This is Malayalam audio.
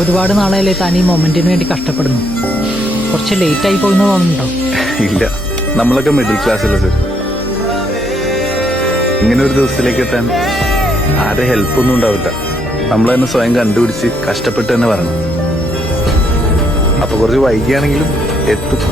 ഒരുപാട് നാളെയല്ലേ താൻ ഈ മൊമെന്റിന് വേണ്ടി കഷ്ടപ്പെടുന്നു. കുറച്ച് ലേറ്റ് ആയി പോയെന്ന് തോന്നുന്നുണ്ടോ? ഇല്ല. നമ്മളൊക്കെ മിഡിൽ ക്ലാസ്സിലെ സർ ഇങ്ങനെ ഒരു ദിവസത്തിലേക്ക് എത്താൻ ആരെ ഹെൽപ്പൊന്നും ഉണ്ടാവില്ല. നമ്മൾ തന്നെ സ്വയം കണ്ടുപിടിച്ച് കഷ്ടപ്പെട്ട് തന്നെ വരണം. അപ്പൊ കുറച്ച് വൈകിയാണെങ്കിലും എത്തും.